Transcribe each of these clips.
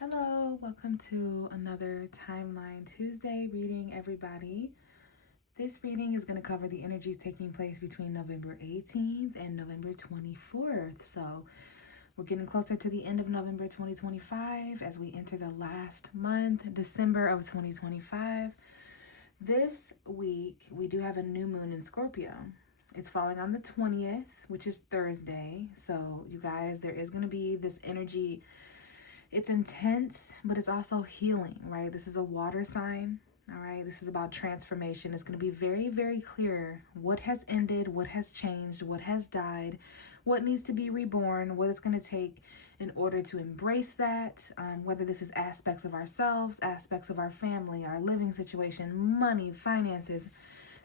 Hello, welcome to another Timeline Tuesday reading, everybody. This reading is going to cover the energies taking place between November 18th and November 24th. So we're getting closer to the end of November 2025 as we enter the last month, December of 2025. This week, we do have a new moon in Scorpio. It's falling on the 20th, which is Thursday. So, you guys, there is going to be this energy. It's intense, but it's also healing, right? This is a water sign, all right? This is about transformation. It's going to be very, very clear what has ended, what has changed, what has died, what needs to be reborn, what it's going to take in order to embrace that, whether this is aspects of ourselves, aspects of our family, our living situation, money, finances,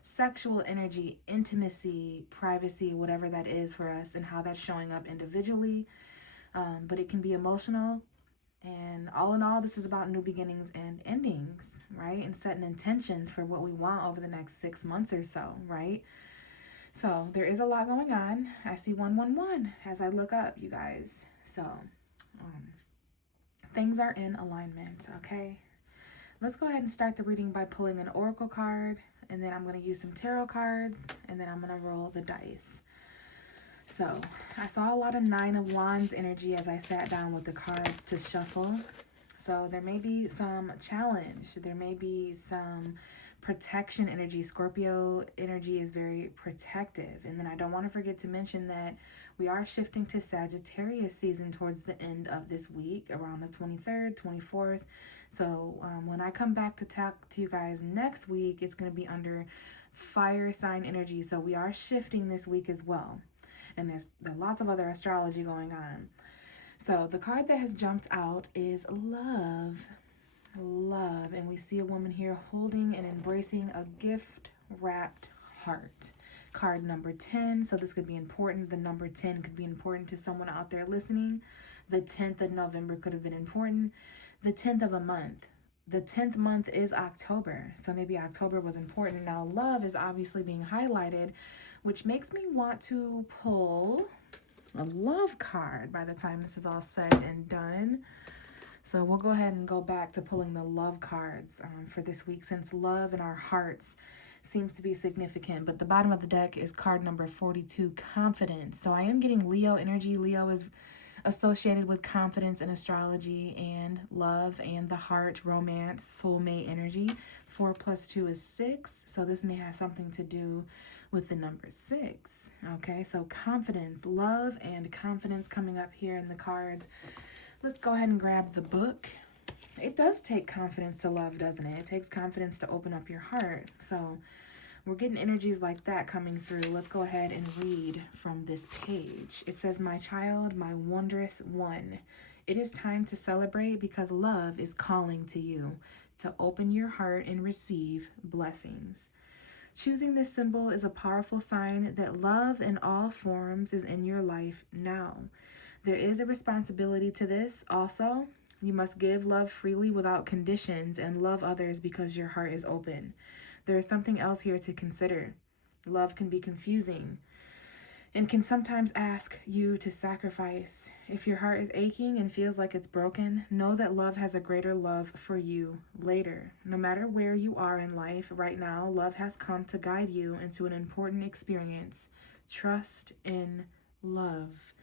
sexual energy, intimacy, privacy, whatever that is for us, and how that's showing up individually. But it can be emotional. And all in all, this is about new beginnings and endings, right? And setting intentions for what we want over the next 6 months or so, right? So there is a lot going on. I see 111 as I look up, you guys. So things are in alignment, okay? Let's go ahead and start the reading by pulling an oracle card. And then I'm going to use some tarot cards. And then I'm going to roll the dice. So, I saw a lot of Nine of Wands energy as I sat down with the cards to shuffle. So, there may be some challenge. There may be some protection energy. Scorpio energy is very protective. And then I don't want to forget to mention that we are shifting to Sagittarius season towards the end of this week, around the 23rd, 24th. So, when I come back to talk to you guys next week, it's going to be under fire sign energy. So, we are shifting this week as well. And there's lots of other astrology going on. So the card that has jumped out is love. Love. And we see a woman here holding and embracing a gift-wrapped heart. Card number 10. So this could be important. The number 10 could be important to someone out there listening. The 10th of November could have been important. The 10th of a month. The 10th month is October. So maybe October was important. Now love is obviously being highlighted, which makes me want to pull a love card by the time this is all said and done. So we'll go ahead and go back to pulling the love cards for this week, since love in our hearts seems to be significant. But the bottom of the deck is card number 42, confidence. So I am getting Leo energy. Leo is associated with confidence in astrology and love and the heart, romance, soulmate energy. 4 plus 2 is 6. So this may have something to do with the number 6. Okay, so confidence, love, and confidence coming up here in the cards. Let's go ahead and grab the book. It does take confidence to love, doesn't it? It takes confidence to open up your heart. So we're getting energies like that coming through. Let's go ahead and read from this page. It says, my child, my wondrous one, it is time to celebrate because love is calling to you to open your heart and receive blessings. Choosing this symbol is a powerful sign that love in all forms is in your life now. There is a responsibility to this also. You must give love freely without conditions and love others because your heart is open. There is something else here to consider. Love can be confusing and can sometimes ask you to sacrifice. If your heart is aching and feels like it's broken, know that love has a greater love for you later. No matter where you are in life right now, love has come to guide you into an important experience. Trust in love.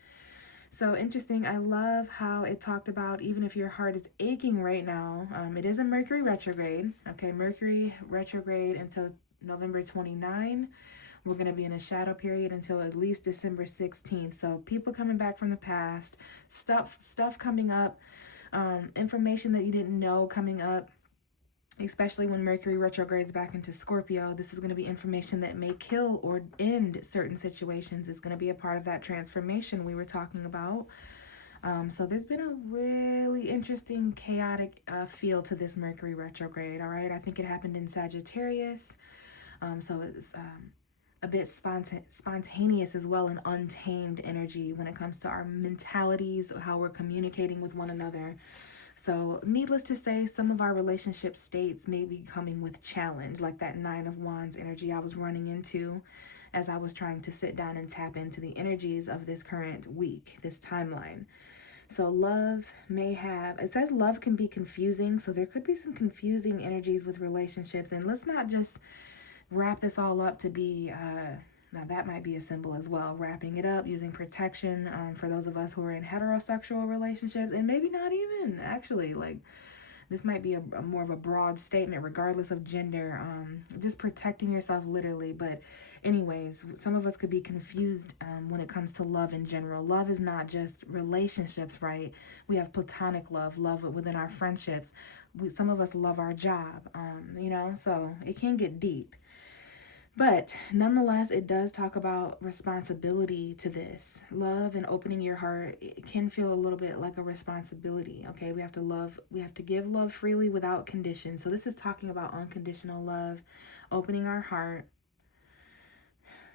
So interesting. I love how it talked about even if your heart is aching right now, it is a Mercury retrograde. Okay, Mercury retrograde until November 29. We're going to be in a shadow period until at least December 16th. So people coming back from the past, stuff coming up, information that you didn't know coming up, especially when Mercury retrogrades back into Scorpio. This is going to be information that may kill or end certain situations. It's going to be a part of that transformation we were talking about. So there's been a really interesting, chaotic feel to this Mercury retrograde, all right? I think it happened in Sagittarius. So it's a bit spontaneous as well, and untamed energy when it comes to our mentalities, how we're communicating with one another. So needless to say, some of our relationship states may be coming with challenge, like that Nine of Wands energy I was running into as I was trying to sit down and tap into the energies of this current week, this timeline. So love may have, it says love can be confusing. So there could be some confusing energies with relationships. And let's not just wrap this all up to be, now that might be a symbol as well, wrapping it up using protection for those of us who are in heterosexual relationships, and maybe not even actually, like, this might be a more of a broad statement regardless of gender, just protecting yourself literally. But anyways, some of us could be confused when it comes to love in general. Love is not just relationships, right? We have platonic love, love within our friendships. Some of us love our job, so it can get deep. But nonetheless, it does talk about responsibility to this. Love and opening your heart, it can feel a little bit like a responsibility. Okay, we have to give love freely without condition. So this is talking about unconditional love, opening our heart,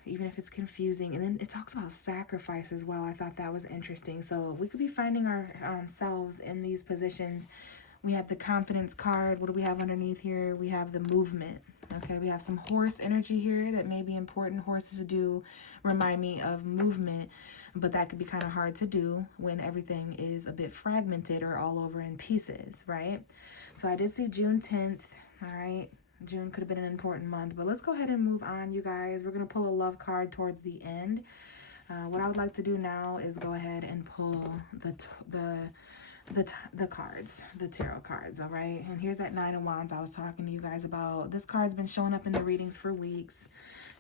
even if it's confusing. And then it talks about sacrifice as well. I thought that was interesting. So we could be finding ourselves in these positions. We had the confidence card. What do we have underneath here? We have the movement. Okay, we have some horse energy here that may be important. Horses do remind me of movement, but that could be kind of hard to do when everything is a bit fragmented or all over in pieces, right? So I did see June 10th, all right? June could have been an important month, but let's go ahead and move on, you guys. We're going to pull a love card towards the end. What I would like to do now is go ahead and pull the cards, the tarot cards, all right? And here's that Nine of Wands I was talking to you guys about. This card's been showing up in the readings for weeks.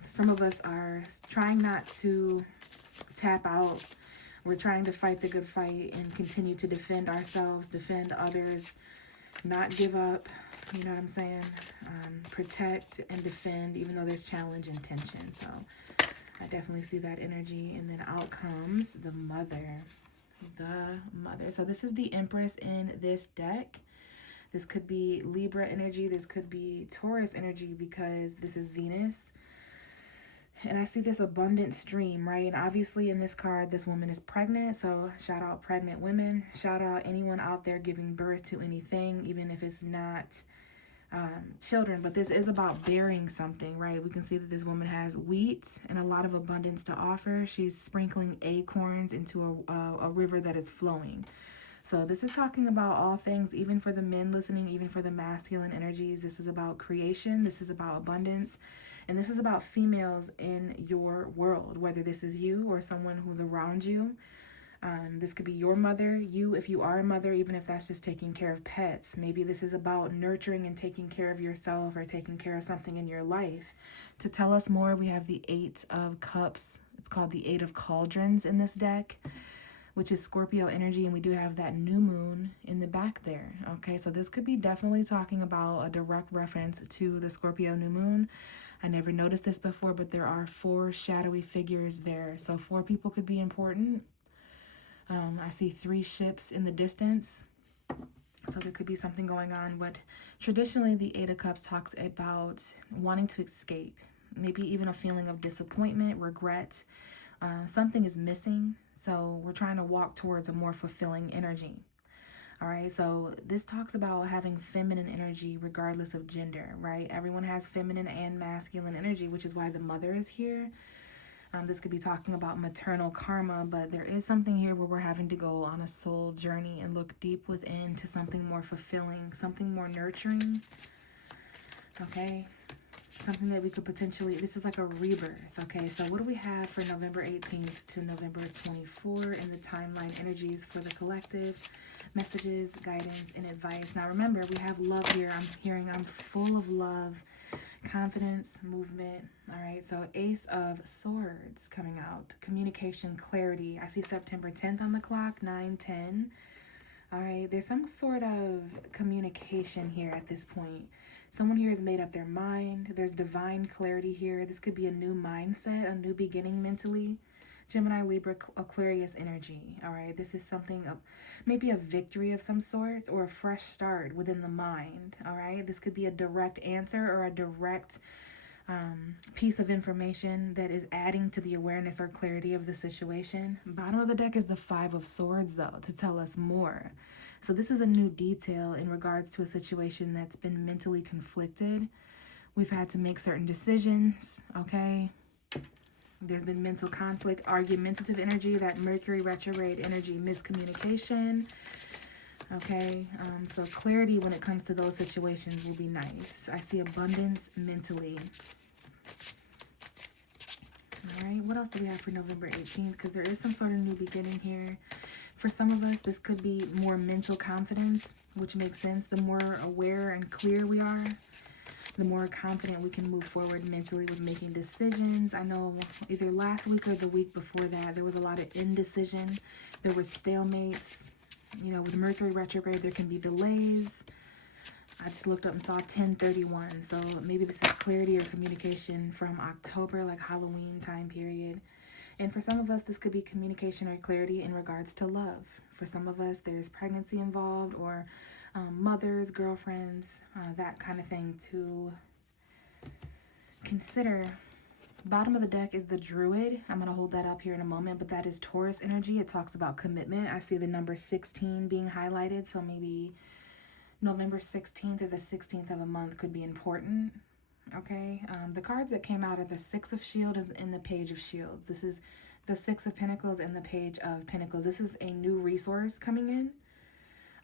Some of us are trying not to tap out. We're trying to fight the good fight and continue to defend ourselves, defend others, not give up, you know what I'm saying? Protect and defend, even though there's challenge and tension. So I definitely see that energy. And then out comes the Mother. The Mother. So this is the Empress in this deck. This could be Libra energy. This could be Taurus energy because this is Venus. And I see this abundant stream, right? And obviously in this card, this woman is pregnant. So shout out pregnant women. Shout out anyone out there giving birth to anything, even if it's not children. But this is about bearing something, right? We can see that this woman has wheat and a lot of abundance to offer. She's sprinkling acorns into a river that is flowing. So this is talking about all things, even for the men listening, even for the masculine energies. This is about creation. This is about abundance. And this is about females in your world, whether this is you or someone who's around you. This could be your mother, you if you are a mother, even if that's just taking care of pets. Maybe this is about nurturing and taking care of yourself or taking care of something in your life. To tell us more, we have the Eight of Cups. It's called the Eight of Cauldrons in this deck, which is Scorpio energy, and we do have that new moon in the back there. Okay, so this could be definitely talking about a direct reference to the Scorpio new moon. I never noticed this before, but there are 4 shadowy figures there. So 4 people could be important. I see 3 ships in the distance. So there could be something going on. But traditionally, the Eight of Cups talks about wanting to escape. Maybe even a feeling of disappointment, regret. Something is missing. So we're trying to walk towards a more fulfilling energy. All right, so this talks about having feminine energy regardless of gender, right? Everyone has feminine and masculine energy, which is why the Mother is here. This could be talking about maternal karma, but there is something here where we're having to go on a soul journey and look deep within to something more fulfilling, something more nurturing, okay? Something that we could potentially, this is like a rebirth, okay? So what do we have for November 18th to November 24 in the timeline energies for the collective? Messages, guidance, and advice. Now remember, we have love here. I'm full of love, confidence, movement. All right, so Ace of Swords coming out. Communication, clarity. I see September 10th on the clock, 9:10. All right, there's some sort of communication here at this point. Someone here has made up their mind. There's divine clarity here. This could be a new mindset, a new beginning mentally. Gemini, Libra, Aquarius energy. All right, this is something, maybe a victory of some sort or a fresh start within the mind. All right, this could be a direct answer or a direct piece of information that is adding to the awareness or clarity of the situation. Bottom of the deck is the Five of Swords, though, to tell us more. So this is a new detail in regards to a situation that's been mentally conflicted. We've had to make certain decisions, okay? There's been mental conflict, argumentative energy, that Mercury retrograde energy, miscommunication. Okay, so clarity when it comes to those situations will be nice. I see abundance mentally. All right, what else do we have for November 18th? Because there is some sort of new beginning here. For some of us, this could be more mental confidence, which makes sense. The more aware and clear we are, the more confident we can move forward mentally with making decisions. I know either last week or the week before that, there was a lot of indecision. There were stalemates. You know, with Mercury retrograde, there can be delays. I just looked up and saw 1031. So maybe this is clarity or communication from October, like Halloween time period. And for some of us, this could be communication or clarity in regards to love. For some of us, there's pregnancy involved, or mothers, girlfriends, that kind of thing to consider. Bottom of the deck is the Druid. I'm going to hold that up here in a moment, but that is Taurus energy. It talks about commitment. I see the number 16 being highlighted, so maybe November 16th or the 16th of a month could be important. Okay, the cards that came out are the Six of Shields and the Page of Shields. This is the Six of Pentacles and the Page of Pentacles. This is a new resource coming in,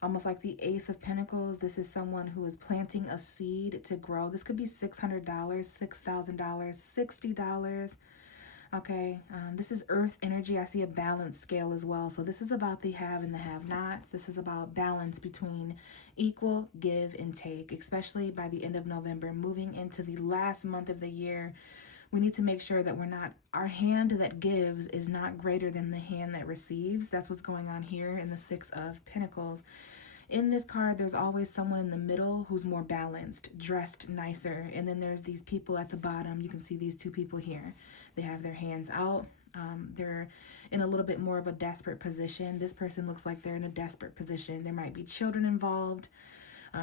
almost like the Ace of Pentacles. This is someone who is planting a seed to grow. This could be $600, $6,000, $60. Okay, this is earth energy. I see a balance scale as well. So this is about the have and the have-nots. This is about balance between equal give and take, especially by the end of November, moving into the last month of the year. We need to make sure that our hand that gives is not greater than the hand that receives. That's what's going on here in the Six of Pentacles. In this card, there's always someone in the middle who's more balanced, dressed nicer. And then there's these people at the bottom. You can see these two people here. They have their hands out. They're in a little bit more of a desperate position. This person looks like they're in a desperate position. There might be children involved.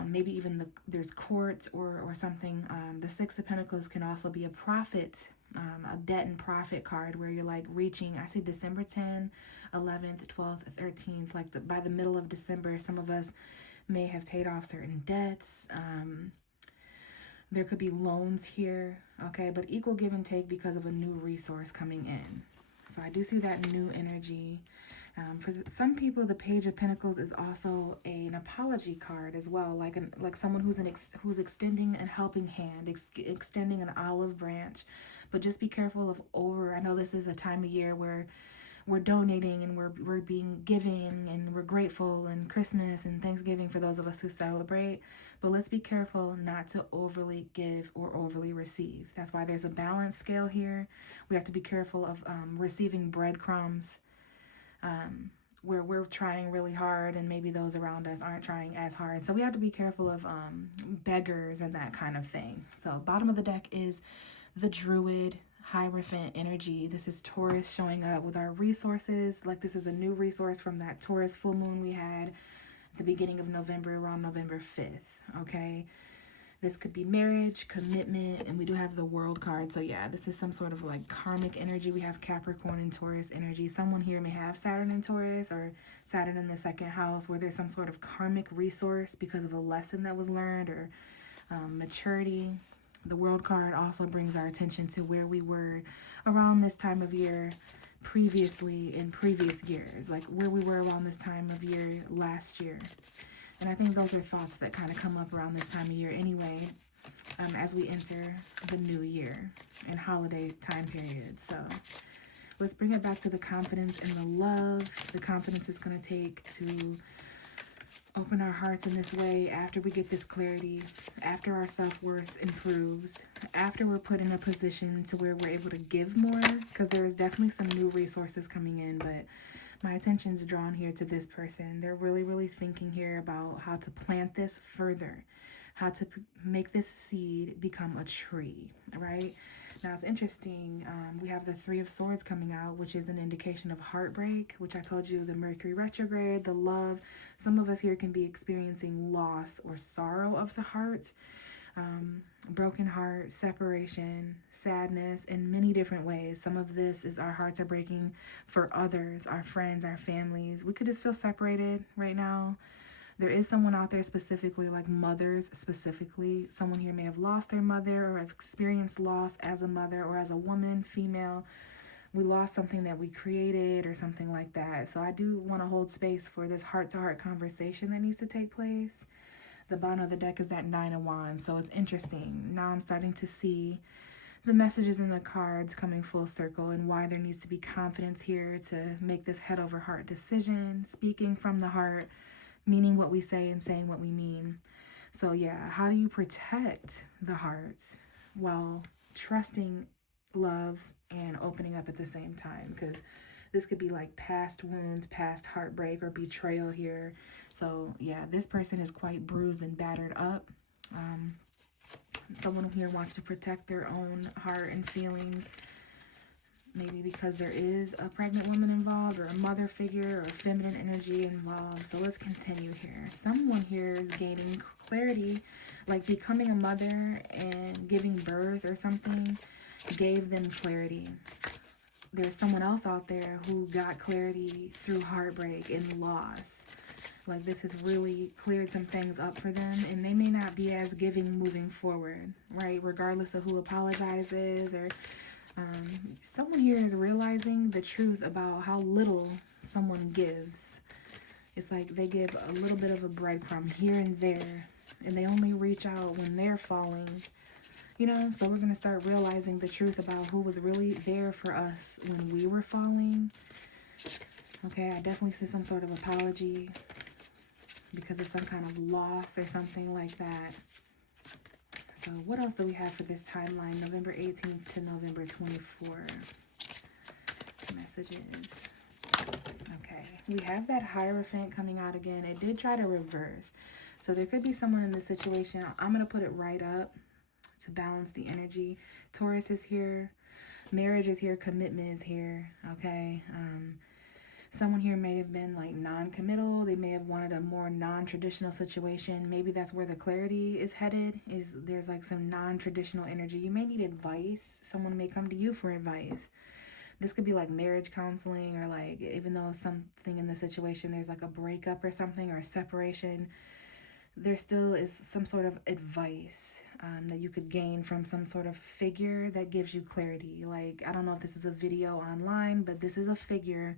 Maybe even there's court or something. The Six of Pentacles can also be a profit, a debt and profit card where you're like reaching. I see December 10, 11th, 12th, 13th, like by the middle of December, some of us may have paid off certain debts. There could be loans here, okay, but equal give and take because of a new resource coming in. So I do see that new energy. For some people, the Page of Pentacles is also an apology card as well, like someone who's extending a helping hand, extending an olive branch. But just be careful of I know this is a time of year where we're donating and we're being giving and we're grateful, and Christmas and Thanksgiving for those of us who celebrate. But let's be careful not to overly give or overly receive. That's why there's a balance scale here. We have to be careful of receiving breadcrumbs where we're trying really hard and maybe those around us aren't trying as hard. So we have to be careful of beggars and that kind of thing. So bottom of the deck is the Druid, Hierophant energy. This is Taurus showing up with our resources. Like this is a new resource from that Taurus full moon we had at the beginning of November, around November 5th. Okay, this could be marriage, commitment, and we do have the World card. So yeah, this is some sort of like karmic energy. We have Capricorn and Taurus energy. Someone here may have Saturn in Taurus or Saturn in the second house, where there's some sort of karmic resource because of a lesson that was learned or maturity. The World card also brings our attention to where we were around this time of year previously in previous years, like where we were around this time of year last year. And I think those are thoughts that kind of come up around this time of year anyway, as we enter the new year and holiday time period. So let's bring it back to the confidence and the love. The confidence it's going to take to open our hearts in this way after we get this clarity, after our self-worth improves, after we're put in a position to where we're able to give more, because there is definitely some new resources coming in, but my attention's drawn here to this person. They're really, really thinking here about how to plant this further, how to make this seed become a tree, right? Now, it's interesting. We have the Three of Swords coming out, which is an indication of heartbreak, which I told you, the Mercury retrograde, the love. Some of us here can be experiencing loss or sorrow of the heart, broken heart, separation, sadness in many different ways. Some of this is our hearts are breaking for others, our friends, our families. We could just feel separated right now. There is someone out there specifically, like mothers specifically. Someone here may have lost their mother or have experienced loss as a mother or as a woman, female. we lost something that we created or something like that. So I do want to hold space for this heart-to-heart conversation that needs to take place. The bottom of the deck is that Nine of Wands, so it's interesting. Now I'm starting to see the messages in the cards coming full circle and why there needs to be confidence here to make this head over heart decision, speaking from the heart, meaning what we say and saying what we mean. So yeah, how do you protect the heart while trusting love and opening up at the same time? Because this could be like past wounds, past heartbreak, or betrayal here. So yeah, this person is quite bruised and battered up. Someone here wants to protect their own heart and feelings, maybe because there is a pregnant woman involved or a mother figure or feminine energy involved. So let's continue here. Someone here is gaining clarity, like becoming a mother and giving birth or something gave them clarity. There's someone else out there who got clarity through heartbreak and loss. Like this has really cleared some things up for them, and they may not be as giving moving forward, right? Regardless of who apologizes or someone here is realizing the truth about how little someone gives. It's like they give a little bit of a breadcrumb here and there, and they only reach out when they're falling, you know? So we're going to start realizing the truth about who was really there for us when we were falling. Okay, I definitely see some sort of apology because of some kind of loss or something like that. So what else do we have for this timeline? November 18th to November 24th. Messages. Okay, we have that Hierophant coming out again. It did try to reverse. So there could be someone in this situation. I'm going to put it right up to balance the energy. Taurus is here. Marriage is here. Commitment is here. Okay. Someone here may have been like non-committal. They may have wanted a more non-traditional situation. Maybe that's where the clarity is headed, is there's like some non-traditional energy. You may need advice. Someone may come to you for advice. This could be like marriage counseling, or like even though something in the situation, there's like a breakup or something or a separation, there still is some sort of advice that you could gain from some sort of figure that gives you clarity. Like, I don't know if this is a video online, but this is a figure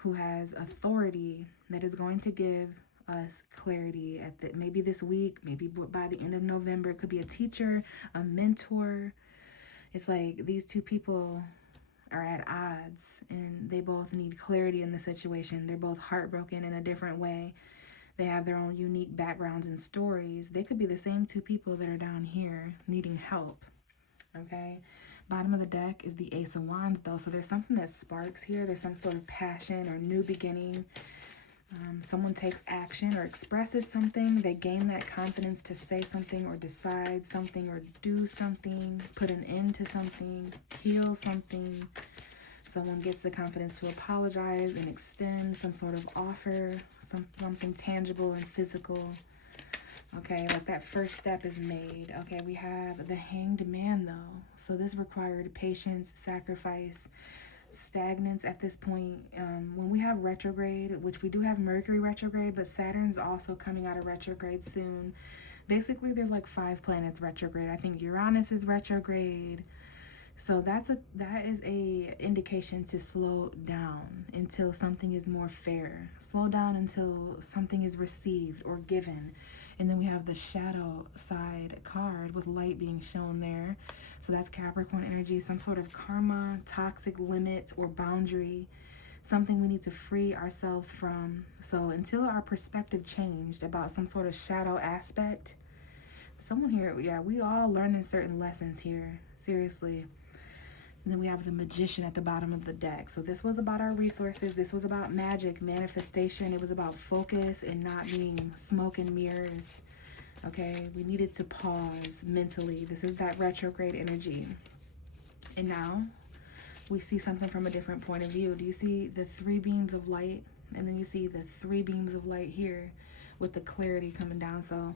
who has authority that is going to give us clarity at the, maybe this week, maybe by the end of November. It could be a teacher, a mentor. It's like these two people are at odds and they both need clarity in the situation. They're both heartbroken in a different way. They have their own unique backgrounds and stories. They could be the same two people that are down here needing help. Okay. Bottom of the deck is the Ace of Wands, though. So there's something that sparks here. There's some sort of passion or new beginning. Someone takes action or expresses something. They gain that confidence to say something or decide something or do something, put an end to something, heal something. Someone gets the confidence to apologize and extend some sort of offer, something tangible and physical. Okay, like that first step is made. Okay, we have the Hanged Man, though. So this required patience, sacrifice, stagnance at this point. When we have retrograde, which we do have Mercury retrograde, but Saturn's also coming out of retrograde soon. Basically, there's like 5 planets retrograde. I think Uranus is retrograde. So that is a indication to slow down until something is more fair. Slow down until something is received or given. And then we have the shadow side card with light being shown there. So that's Capricorn energy, some sort of karma, toxic limit or boundary, something we need to free ourselves from. So until our perspective changed about some sort of shadow aspect, someone here, yeah, we all learning certain lessons here, seriously. And then we have the Magician at the bottom of the deck. So this was about our resources. This was about magic, manifestation. It was about focus and not being smoke and mirrors. Okay, we needed to pause mentally. This is that retrograde energy. And now we see something from a different point of view. Do you see the 3 beams of light? And then you see the 3 beams of light here with the clarity coming down. So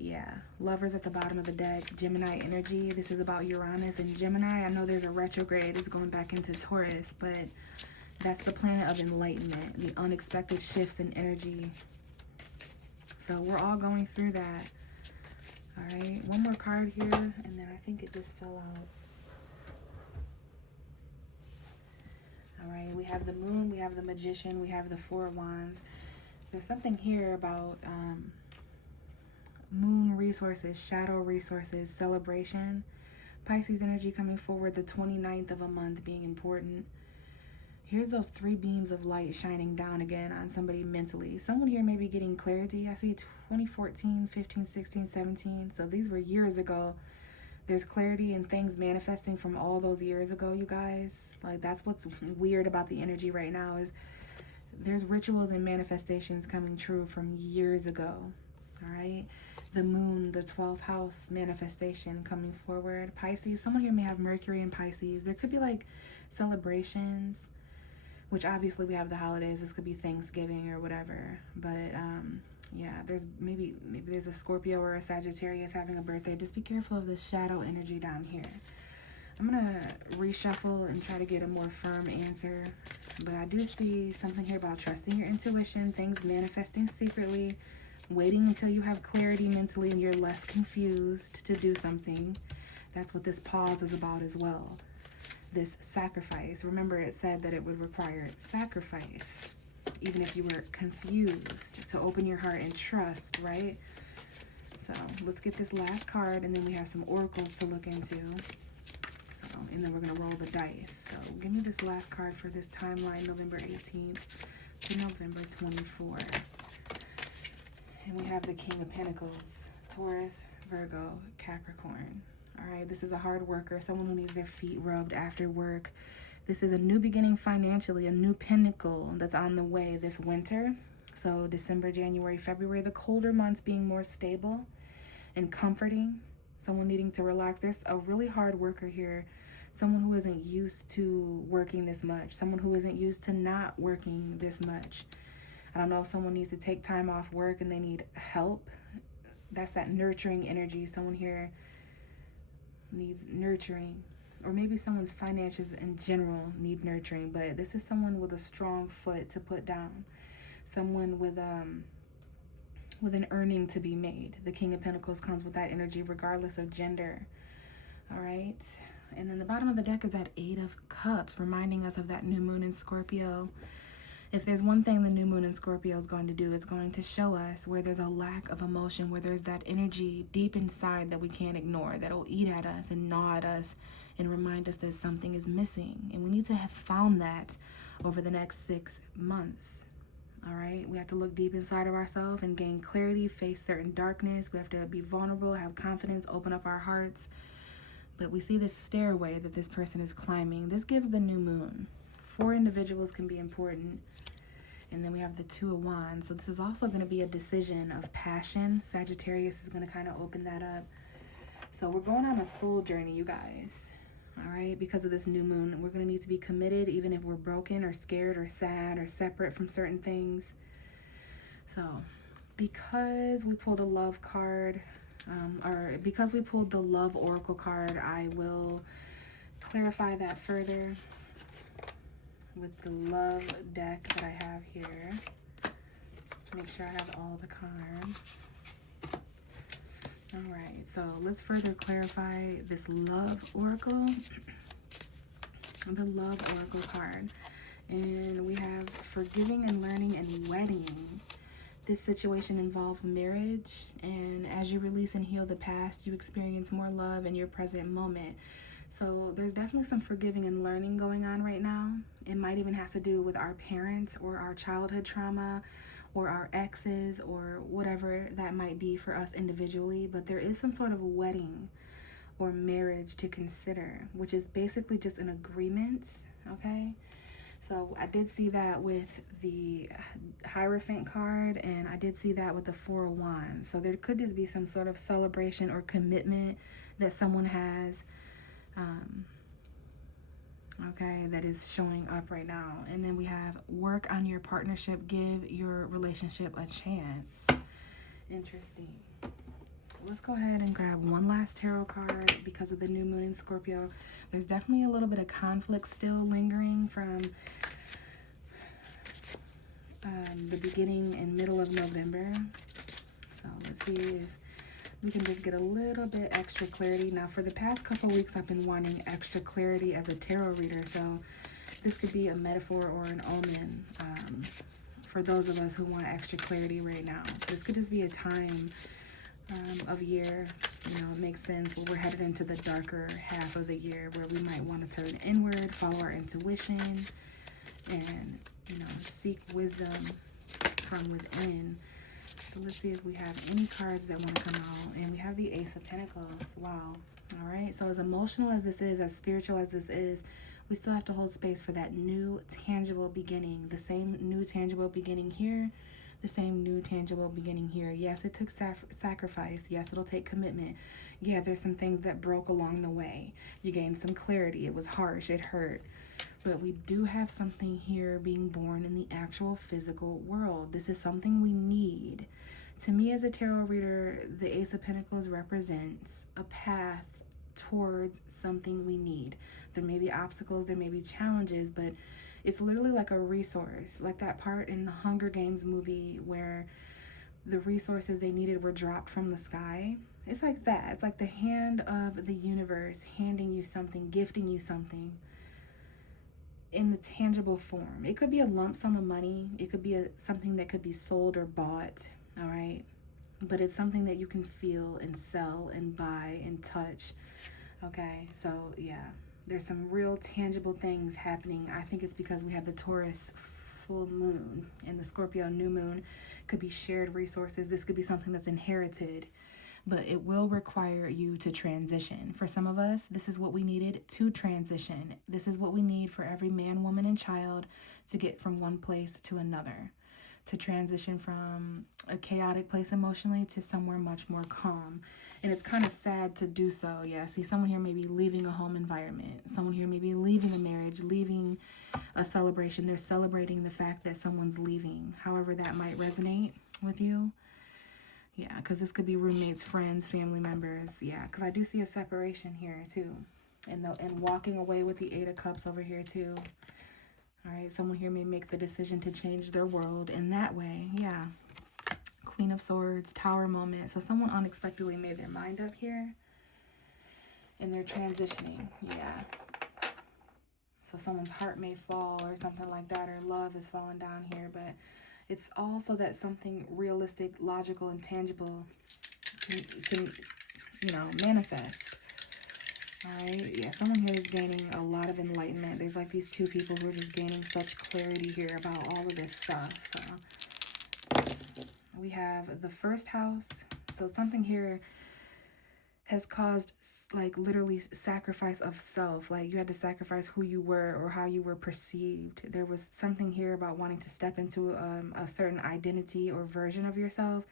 yeah, Lovers at the bottom of the deck, Gemini energy. This is about Uranus and Gemini. I know there's a retrograde. It's going back into Taurus, but that's the planet of enlightenment, the unexpected shifts in energy. So we're all going through that. All right, one more card here, and then I think it just fell out. All right, we have the Moon, we have the Magician, we have the Four of Wands. There's something here about moon resources, shadow resources, celebration. Pisces energy coming forward, the 29th of a month being important. Here's those 3 beams of light shining down again on somebody mentally. Someone here may be getting clarity. I see 2014, 15, 16, 17. So these were years ago. There's clarity and things manifesting from all those years ago, you guys. Like, that's what's weird about the energy right now, is there's rituals and manifestations coming true from years ago. All right. The Moon, the 12th house manifestation coming forward. Pisces, someone here may have Mercury in Pisces. There could be like celebrations, which obviously we have the holidays. This could be Thanksgiving or whatever. But yeah, there's maybe there's a Scorpio or a Sagittarius having a birthday. Just be careful of this shadow energy down here. I'm going to reshuffle and try to get a more firm answer. But I do see something here about trusting your intuition, things manifesting secretly, waiting until you have clarity mentally and you're less confused to do something. That's what this pause is about as well. This sacrifice. Remember, it said that it would require sacrifice, even if you were confused, to open your heart and trust, right? So let's get this last card, and then we have some oracles to look into. So, and then we're going to roll the dice. So give me this last card for this timeline, November 18th to November 24th. And we have the King of Pentacles, Taurus, Virgo, Capricorn. All right, this is a hard worker, someone who needs their feet rubbed after work. This is a new beginning financially, a new pinnacle that's on the way this winter. So December, January, February, the colder months being more stable and comforting. Someone needing to relax. There's a really hard worker here. Someone who isn't used to working this much. Someone who isn't used to not working this much. I don't know if someone needs to take time off work and they need help. That's that nurturing energy. Someone here needs nurturing. Or maybe someone's finances in general need nurturing. But this is someone with a strong foot to put down. Someone with an earning to be made. The King of Pentacles comes with that energy regardless of gender. All right. And then the bottom of the deck is that 8 of Cups, reminding us of that new moon in Scorpio. If there's one thing the new moon in Scorpio is going to do, it's going to show us where there's a lack of emotion, where there's that energy deep inside that we can't ignore, that'll eat at us and gnaw at us and remind us that something is missing. And we need to have found that over the next 6 months. All right, we have to look deep inside of ourselves and gain clarity, face certain darkness. We have to be vulnerable, have confidence, open up our hearts. But we see this stairway that this person is climbing. This gives the new moon. 4 individuals can be important. And then we have the 2 of Wands. So this is also going to be a decision of passion. Sagittarius is going to kind of open that up. So we're going on a soul journey, you guys. All right, because of this new moon, we're going to need to be committed even if we're broken or scared or sad or separate from certain things. So because we pulled a love card, or because we pulled the love oracle card, I will clarify that further with the love deck that I have here. Make sure I have all the cards. All right, so let's further clarify this love oracle. The love oracle card. And we have forgiving and learning and wedding. This situation involves marriage, and as you release and heal the past, you experience more love in your present moment. So there's definitely some forgiving and learning going on right now. It might even have to do with our parents or our childhood trauma or our exes or whatever that might be for us individually. But there is some sort of wedding or marriage to consider, which is basically just an agreement, okay? So I did see that with the Hierophant card, and I did see that with the 4 of Wands. So there could just be some sort of celebration or commitment that someone has, okay, that is showing up right now. And then we have work on your partnership, give your relationship a chance. Interesting. Let's go ahead and grab one last tarot card because of the new moon in Scorpio. There's definitely a little bit of conflict still lingering from the beginning and middle of November. So let's see if we can just get a little bit extra clarity. Now, for the past couple weeks, I've been wanting extra clarity as a tarot reader. So This could be a metaphor or an omen for those of us who want extra clarity right now. This could just be a time of year, you know, it makes sense, where we're headed into the darker half of the year, where we might want to turn inward, follow our intuition, and, you know, seek wisdom from within. So let's see if we have any cards that want to come out. And we have the Ace of Pentacles. Wow. All right. So as emotional as this is, as spiritual as this is, we still have to hold space for that new tangible beginning. The same new tangible beginning here. The same new tangible beginning here. Yes, it took sacrifice. Yes, it'll take commitment. Yeah, there's some things that broke along the way. You gained some clarity. It was harsh. It hurt. But we do have something here being born in the actual physical world. This is something we need. To me, as a tarot reader, the Ace of Pentacles represents a path towards something we need. There may be obstacles, there may be challenges, but it's literally like a resource. Like that part in the Hunger Games movie where the resources they needed were dropped from the sky. It's like that. It's like the hand of the universe handing you something, gifting you something in the tangible form. It could be a lump sum of money. It could be something that could be sold or bought, all right? But it's something that you can feel and sell and buy and touch, okay? So, yeah, there's some real tangible things happening. I think it's because we have the Taurus full moon and the Scorpio new moon. Could be shared resources. This could be something that's inherited, but it will require you to transition. For some of us, this is what we needed to transition. This is what we need for every man, woman, and child to get from one place to another, to transition from a chaotic place emotionally to somewhere much more calm. And it's kind of sad to do so. Yeah, see, someone here may be leaving a home environment. Someone here may be leaving a marriage, leaving a celebration. They're celebrating the fact that someone's leaving, however that might resonate with you. Yeah, because this could be roommates, friends, family members. Yeah, because I do see a separation here too. And walking away with the Eight of Cups over here too. All right, someone here may make the decision to change their world in that way. Yeah. Queen of Swords, Tower moment. So someone unexpectedly made their mind up here. And they're transitioning. Yeah. So someone's heart may fall or something like that. Or love is falling down here. But it's also that something realistic, logical, and tangible can you know, manifest. All right. Yeah, someone here is gaining a lot of enlightenment. There's like these two people who are just gaining such clarity here about all of this stuff. So we have the first house. So something here has caused like literally sacrifice of self. Like you had to sacrifice who you were or how you were perceived. There was something here about wanting to step into a certain identity or version of yourself.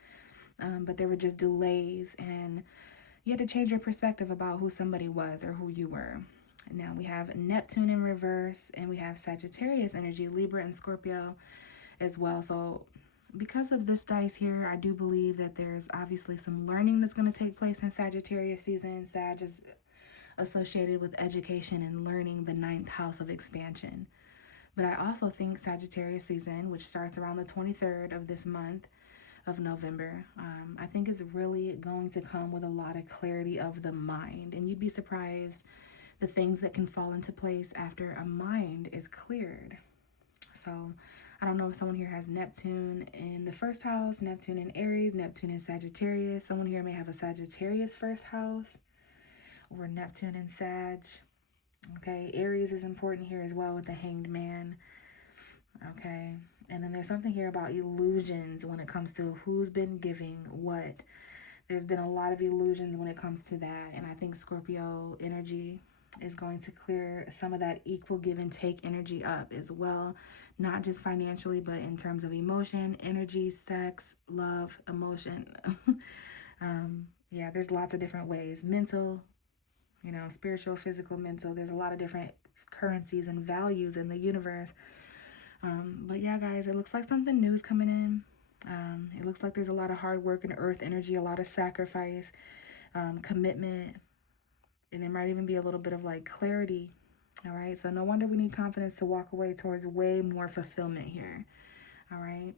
But there were just delays, and you had to change your perspective about who somebody was or who you were. Now we have Neptune in reverse, and we have Sagittarius energy, Libra and Scorpio as well. So because of this dice here, I do believe that there's obviously some learning that's going to take place in Sagittarius season. Sag is associated with education and learning, the 9th house of expansion. But I also think Sagittarius season, which starts around the 23rd of this month of November, I think is really going to come with a lot of clarity of the mind. And you'd be surprised the things that can fall into place after a mind is cleared. So I don't know if someone here has Neptune in the first house, Neptune in Aries, Neptune in Sagittarius. Someone here may have a Sagittarius first house or Neptune in Sag. Okay, Aries is important here as well with the Hanged Man. Okay, and then there's something here about illusions when it comes to who's been giving what. There's been a lot of illusions when it comes to that, and I think Scorpio energy is going to clear some of that equal give and take energy up as well, not just financially, but in terms of emotion, energy, sex, love, emotion. Yeah, there's lots of different ways. Mental, you know, spiritual, physical, mental. There's a lot of different currencies and values in the universe. But yeah, guys, it looks like something new is coming in. It looks like there's a lot of hard work and earth energy, a lot of sacrifice, commitment, and there might even be a little bit of like clarity. All right, so no wonder we need confidence to walk away towards way more fulfillment here. All right,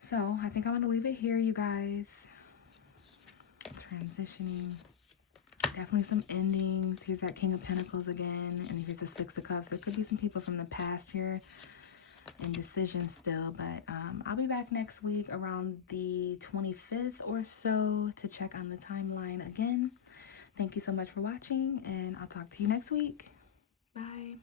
so I think I'm going to leave it here, you guys. Transitioning Definitely some endings. Here's that King of Pentacles again, and here's the Six of Cups. There could be some people from the past here. Indecision still, but I'll be back next week around the 25th or so to check on the timeline again. Thank you so much for watching, and I'll talk to you next week. Bye.